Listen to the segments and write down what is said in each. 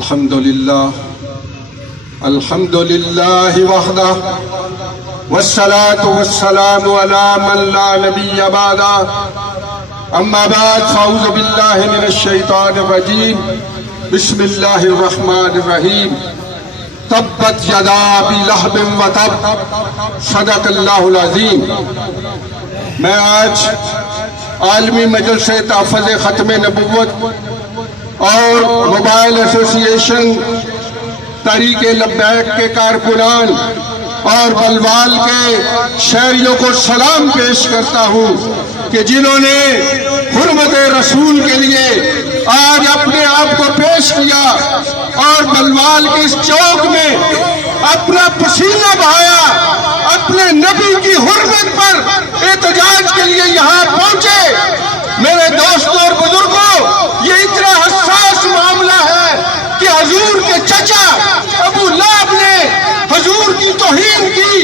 الحمد لله وحده والصلاة والسلام على من لا نبي بعده اما بعد فاعوذ بالله من الشيطان الرجيم بسم الله الرحمن الرحيم تبت يدا ابي لهب وتب صدق اللہ العظیم۔ میں آج عالمی مجلس تحفظ ختم نبوت اور موبائل ایسوسی ایشن تحریک لبیک کے کارکنان اور بلوال کے شہریوں کو سلام پیش کرتا ہوں کہ جنہوں نے حرمت رسول کے لیے آج اپنے آپ کو پیش کیا اور بلوال کے اس چوک میں اپنا پسینہ بہایا، اپنے نبی کی حرمت پر احتجاج کے لیے یہاں پہنچے۔ میرے دوستوں اور بزرگوں، یہ اتنا حساس معاملہ ہے کہ حضور کے چچا ابو لہب نے حضور کی توہین کی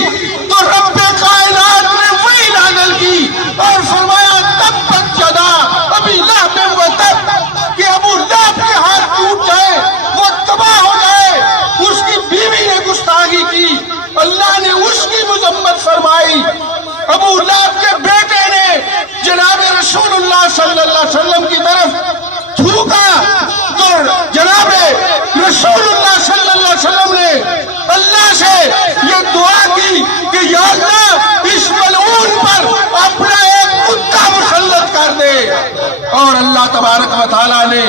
تو رب کائنات نے وہی نازل کی اور فرمایا تبت یدا ابی لہب وتب، کہ ابو لہب کے ہاتھ ٹوٹ جائے، وہ تباہ ہو جائے۔ اس کی بیوی نے گستاخی کی، اللہ نے اس کی مذمت فرمائی۔ ابو لہب کے بیٹے نے جناب رسول اللہ صلی اللہ علیہ وسلم کی طرف تھوکا تو جناب رسول اللہ صلی اللہ علیہ وسلم نے اللہ سے یہ دعا کی کہ یا اللہ اس ملعون پر اپنا ایک کتا مسلط کر دے، اور اللہ تبارک و تعالیٰ نے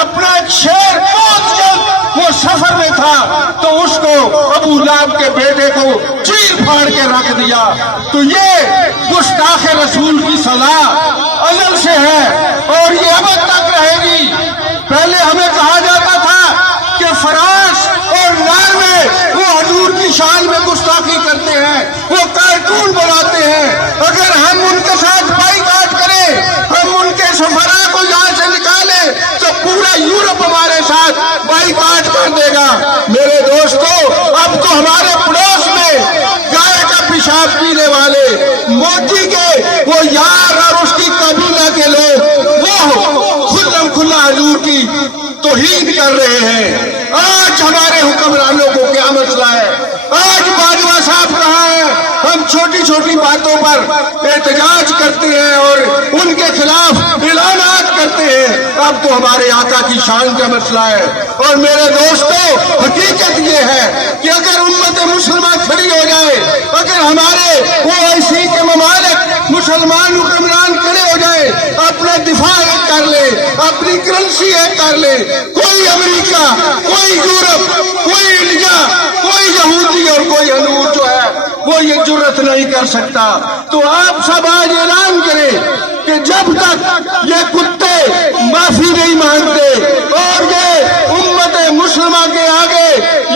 اپنا ایک شیر بہت جلد، وہ سفر میں تھا تو اس کو ابو لہب کے بیٹے کو چیر پھاڑ کے رکھ دیا۔ تو یہ گستاخ رسول کی سزا ازل سے ہے اور یہ ابد تک رہے گی۔ پہلے ہمیں کہا جاتا تھا کہ فراش اور ناروے وہ حضور کی شان میں گستاخی کرتے ہیں، وہ کارٹون بناتے ہیں، اگر ہم ان کے ساتھ بائیکاٹ کریں، ہم ان کے سفراء کو یہاں سے نکالیں تو پورا یورپ ہمارے ساتھ بائیکاٹ کر دے گا۔ میرے دوستو، اب تو ہمارے پڑوس میں گائے کا پیشاب پینے والے موتی کے وہ یار اور اس کی قبیلہ کے لوگ وہ کھلم کھلا حضور کی توہین کر رہے ہیں۔ آج ہمارے حکمرانوں کو کیا مسئلہ ہے؟ آج باجوہ صاحب کہاں ہیں؟ ہم چھوٹی چھوٹی باتوں پر احتجاج کرتے ہیں اور ان کے خلاف اعلانات کرتے ہیں، اب تو ہمارے آقا کی شان کا مسئلہ ہے۔ اور میرے دوستو، حقیقت یہ ہے کہ اگر امت مسلمہ کھڑی ہو جائے، اگر ہمارے OIC کے ممالک مسلمان حکمران کھڑے ہو جائے، اپنا دفاع ایک کر لے، اپنی کرنسی ایک کر لے، کوئی امریکہ، کوئی یورپ، کوئی انڈیا، کوئی یہودی اور کوئی ہنود جو ہے وہ یہ جرت نہیں کر سکتا۔ تو آپ سب آج اعلان کریں کہ جب تک یہ کتے معافی نہیں مانگتے اور یہ امت مسلمہ کے آگے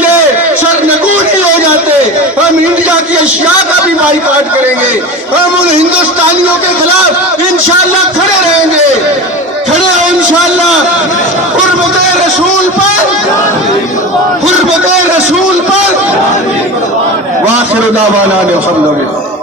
یہ سرنگو نہیں ہو جاتے، ہم انڈیا کی اشیاء کا بھی بائیکاٹ کریں گے، ہم ان ہندوستانیوں کے خلاف انشاءاللہ کھڑے رہیں گے، کھڑے ہو انشاءاللہ حرمت رسول پر، حرمت رسول پر۔ وآخر دعوانا الحمدللہ۔